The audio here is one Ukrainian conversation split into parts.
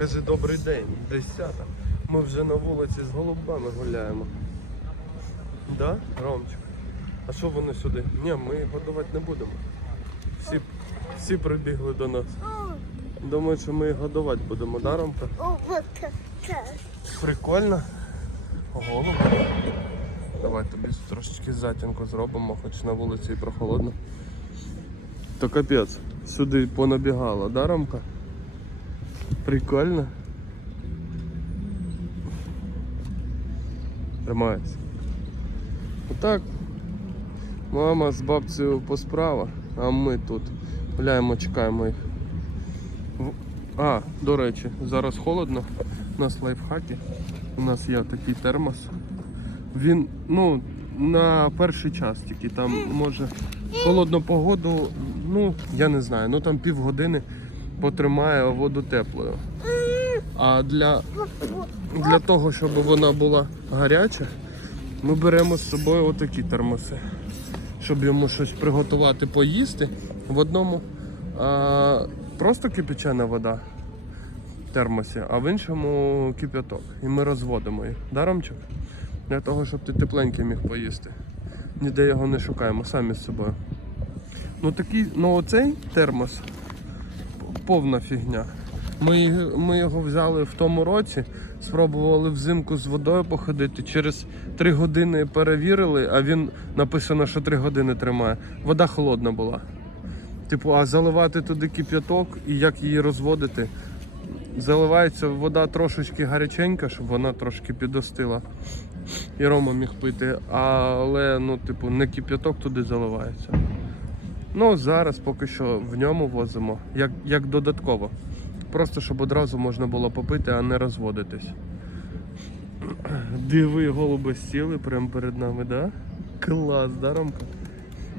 Кажи добрий день, десята. Ми вже на вулиці з голубами гуляємо. Да, Ромчик? А що вони сюди? Ні, ми їх годувати не будемо. Всі, всі прибігли до нас. Думають, що ми їх годувати будемо, да, Ромка? Прикольно. Голуб. Давай тобі трошечки затінку зробимо, хоч на вулиці і прохолодно. То капець, сюди понабігала, да, Ромка? Прикольно. Тримається. Отак. Мама з бабцею по справах, а ми тут гуляємо, чекаємо їх. А, до речі, зараз холодно. У нас лайфхаки. У нас є такий термос. Він, ну, на перший час тільки там може холодну погоду, ну, я не знаю, ну там півгодини потримає воду теплою. А для, для того, щоб вона була гаряча, ми беремо з собою отакі термоси. Щоб йому щось приготувати, поїсти. В одному а, просто кипячена вода в термосі, а в іншому кип'яток. І ми розводимо їх. Да, Ромчик? Для того, щоб ти тепленький міг поїсти. Ніде його не шукаємо, самі з собою. Ну такий, ну оцей термос повна фігня. Ми, ми його взяли в тому році, спробували взимку з водою походити. Через 3 години перевірили, а він написано, що 3 години тримає. Вода холодна була. Типу, а заливати туди кип'яток і як її розводити? Заливається вода трошечки гаряченька, щоб вона трошки підостила. І Рома міг пити, але ну, типу, не кип'яток туди заливається. Ну, зараз поки що в ньому возимо, як, як додатково. Просто щоб одразу можна було попити, а не розводитись. Диви, голуби сіли прямо перед нами, да? Клас, да, Ромка?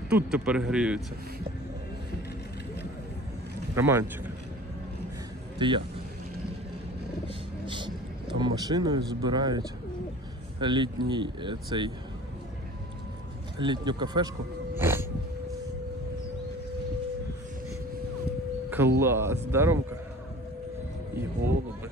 Тут тепер гріються. Романчик. Ти як? Там машиною збирають літній е, цей літню кафешку. Клас, да, Ромка? І голуби.